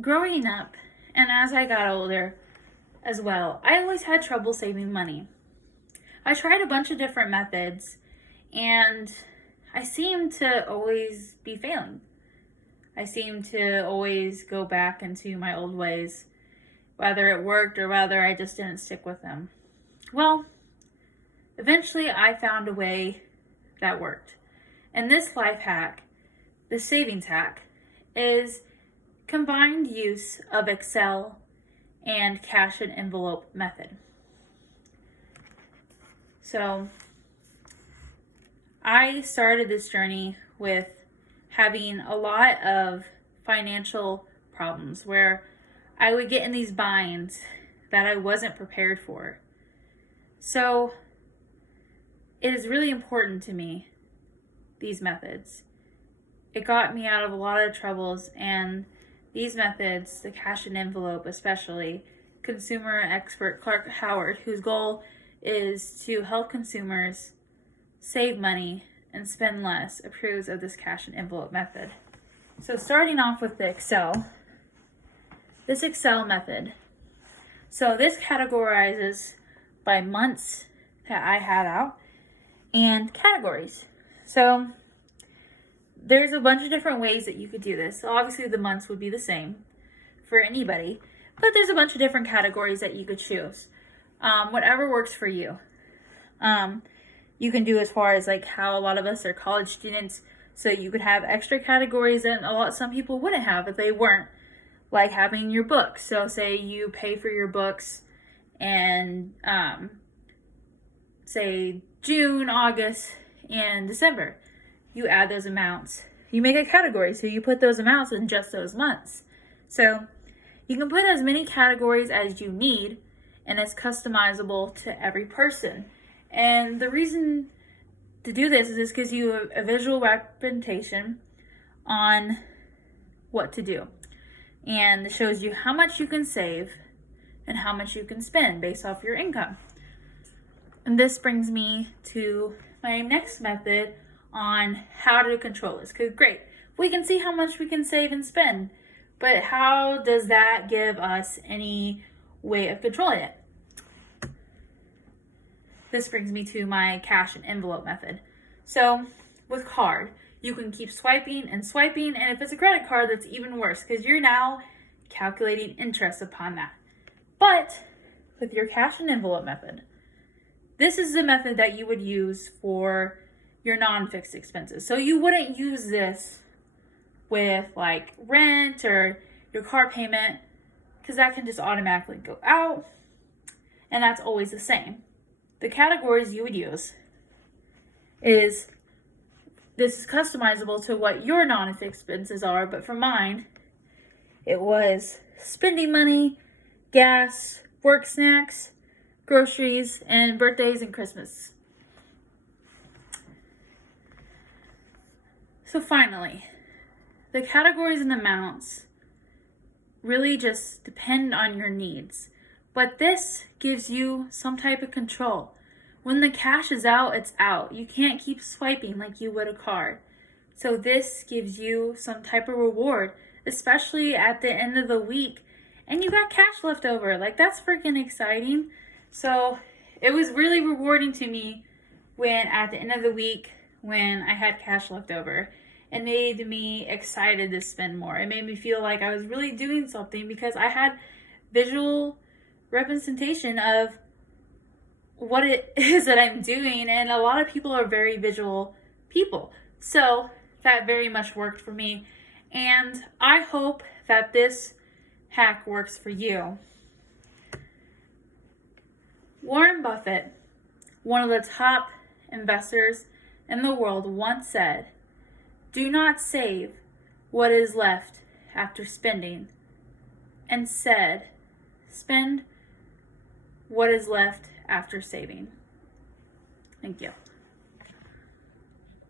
growing up and as I got older as well, I always had trouble saving money. I tried a bunch of different methods and I seemed to always be failing. I seemed to always go back into my old ways, whether it worked or whether I just didn't stick with them. Well, eventually I found a way that worked. And this life hack, the savings hack, is combined use of Excel and cash and envelope method. So I started this journey with having a lot of financial problems where I would get in these binds that I wasn't prepared for. So it is really important to me, these methods. It got me out of a lot of troubles, and these methods, the cash and envelope especially, consumer expert Clark Howard, whose goal is to help consumers save money and spend less, approves of this cash and envelope method. So starting off with the Excel, this Excel method. So this categorizes by months that I had out and categories. So there's a bunch of different ways that you could do this. So obviously the months would be the same for anybody, but there's a bunch of different categories that you could choose. Whatever works for you. You can do as far as like how a lot of us are college students, so you could have extra categories that some people wouldn't have if they weren't, like having your books. So say you pay for your books and say June, August, and December. You add those amounts. You make a category, so you put those amounts in just those months. So you can put as many categories as you need, and it's customizable to every person. And the reason to do this is this gives you a visual representation on what to do. And it shows you how much you can save and how much you can spend based off your income. And this brings me to my next method on how to control this. Because great, we can see how much we can save and spend, but how does that give us any way of controlling it? This brings me to my cash and envelope method. So with card, you can keep swiping and swiping, and if it's a credit card, that's even worse because you're now calculating interest upon that. But with your cash and envelope method, this is the method that you would use for your non-fixed expenses. So you wouldn't use this with like rent or your car payment because that can just automatically go out, and that's always the same. The categories you would use is, this is customizable to what your non-fixed expenses are, but for mine, it was spending money, gas, work snacks, groceries, and birthdays and Christmas. So finally, the categories and amounts really just depend on your needs. But this gives you some type of control. When the cash is out, it's out. You can't keep swiping like you would a card. So this gives you some type of reward, especially at the end of the week. And you got cash left over. Like, that's freaking exciting. So it was really rewarding to me when at the end of the week, when I had cash left over. It made me excited to spend more. It made me feel like I was really doing something because I had visual representation of what it is that I'm doing, and a lot of people are very visual people, so that very much worked for me, and I hope that this hack works for you. Warren Buffett, one of the top investors in the world, once said, "Do not save what is left after spending," and said, "Spend what is left after saving." Thank you.